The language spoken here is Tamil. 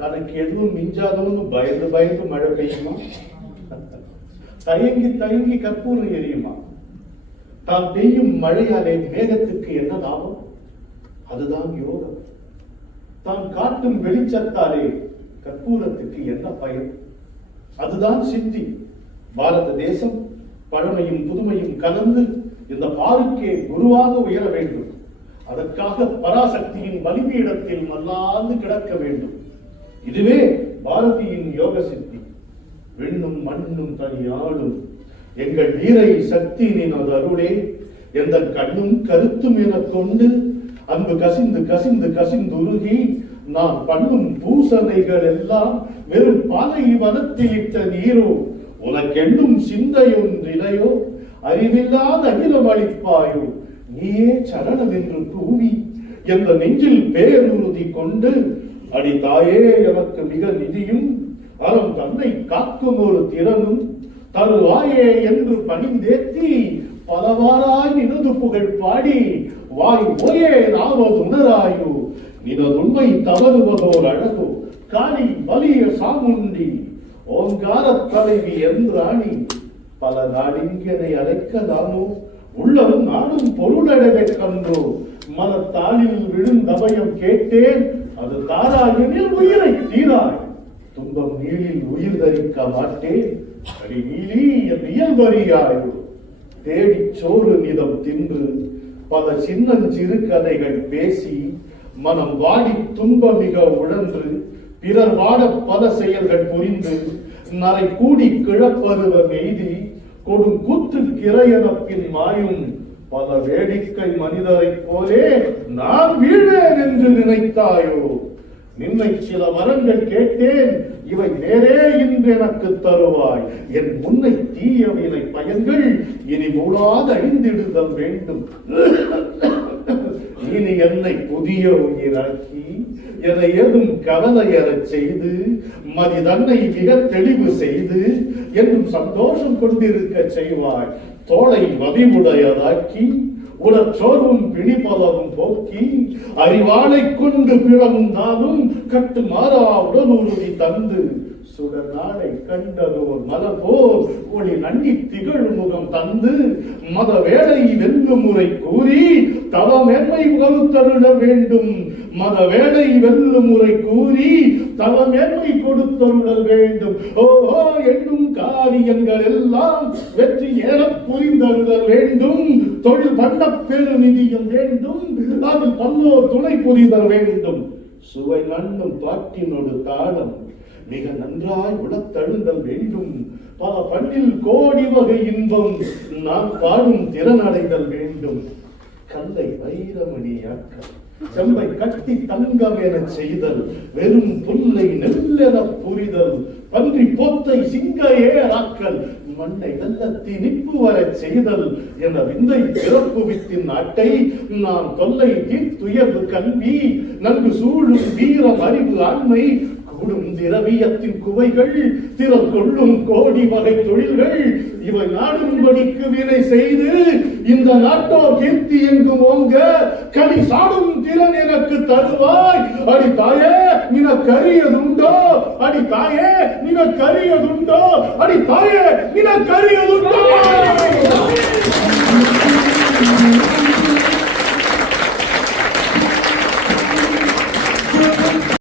தனக்கு எதுவும் மிஞ்சாதோன்னு பயந்து பயந்து மழை பெய்யுமா? தயங்கி தயங்கி கற்பூரம் எரியுமா? தான் பெய்யும் மழையாலே மேகத்துக்கு என்ன லாபம்? அதுதான் யோகம். தான் காட்டும் வெளிச்சத்தாலே கற்பூரத்துக்கு என்ன பயன்? அதுதான் சித்தி. பாரத தேசம் பழமையும் புதுமையும் கலந்து இந்த பாருக்கே குருவாக உயர வேண்டும். அதற்காக பராசக்தியின் பலிபீடத்தில் மல்லாந்து கிடக்க வேண்டும். இதுவே பாரதியின் யோக சித்தி. விண்ணும் மண்ணும் தனியாளும் எங்கள் வீரை சக்தி நினது அருளே எந்த கண்ணும் கருத்தும் என கொண்டு அன்பு கசிந்து கசிந்து கசிந்து உருகி நான் பண்ணும் பூசணைகள் எல்லாம் வெறும் பாலை வனத்தில் இட்ட நீரோ உனக்கெண்ணும் சிந்தையொன்றிலையோ அறிவில்லாத அகிலம் அளிப்பாயோ நீயே சரணம் என்று கூவி என்ற நெஞ்சில் பேருறுதி கொண்டு அடி தாயே எனக்கு மிக நிதியும் அறம் தன்னை காக்கும் ஒரு திறனும் தருவாயே என்று பணிந்தேத்தி பலவாராய் நினது புகழ் பாடி வாய் ஒரே நாவது உணராயோ நினதுண்மை தவறுவதோர் அழகோ காளி வலிய சாமுண்டி ஓங்கார தலைவி என்றாணி பல நாடிங்கனை அழைக்கலாமோ உள்ளம் நாடும் பொருளடவை கண்டோ மனத்தாளில் விழுந்தபயம் கேட்டேன் அது தாராயனில் உயிரை தீராய் துன்பம் நீளில் உயிர் தரிக்க மாட்டேன் அடி நீலி என் இயல்பறியாயோ தேடி சோறு நிதம் தின்று பல சின்னஞ்சிறு கதைகள் பேசி மனம் வாடி துன்பமிக உழன்று பிறர் வாட பல செயல்கள் புரிந்து நரை கூடி கிழப்பருவம் எய்தி கொடும் கூத்து கிரையனப்பின் மாயும் பல வேடிக்கை மனிதரை போலே நான் வீழ்வேன் என்று நினைத்தாயோ நின்னை சில வரங்கள் கேட்டேன் இவை நேரே இன்று எனக்கு தருவாய் என் முன்னை தீய வினை பயன்கள் இனி மூடாது அழிந்திடுதல் வேண்டும் இனி என்னை புதிய உயிராக்கி என ஏதும் கவலையறச் செய்து மதி தன்னை மிக தெளிவு செய்து என்றும் சந்தோஷம் கொண்டிருக்க செய்வாய் தோளை மதிவுடையதாக்கி உடற்சோர்வும் பிணிப்பலவும் போக்கி அறிவாளை கொண்டு பிளந்தாலும் கட்டு மாறா உடல் உறுதி தந்து சுடர் நாளை கண்டதோர் மலர் போல் ஒளி நன்னி திகழ் முகம் தந்து மத வேலை வெல்லும் முறை கூறி தவமேன்மை வகுத்தருள வேண்டும் மத வேலை வெல்லும் முறை கூறி தவமேன்மை கொடுத்தருள வேண்டும் ஓஹோ என்னும் காரியங்கள் எல்லாம் வெற்றி ஏற புரிந்தருள வேண்டும் தொழில் பண்ண பெருநிதியும் வேண்டும் அதில் பல்லோர் துணை புரிதல் வேண்டும் சுவை நன்னும் பாட்டினோடு தாளம் மிக நன்றாய் உளத்தழுந்தல் வேண்டும் பல பண்ணில் கோடி வகை இன்பம் நாம் பாடும் திறனடைதல் வேண்டும் கல்லை வைரமணியாக்க செம்பை கட்டி தங்கம் என செய்தல் வெறும் புல்லை நெல்லென புரிதல் பன்றி போத்தை சிங்க ஏறாக்கல் மண்ணை வெள்ளத்தி நிப்பு வர செய்தல் என விந்தை பிறப்பு வித்தின் நாட்டை நான் தொல்லை தீர்த்துயர்வு கல்வி நன்கு சூழும் வீரம் அறிவு ஆண்மை கூடும் திரவியத்தின் குவைகள் திறல் கொள்ளும் கோடி வகை தொழில்கள் இவை நாடும்படிக்கு வினை செய்து இந்த நாட்டோ கீர்த்தி எங்கும் ஓங்க கனி சாடும் திறன் எனக்கு தருவாய் அடி தாயே நினக்கரியதுண்டோ அடி தாயே நினக்கரியதுண்டோ அடி தாயே நினக்கரியதுண்டோ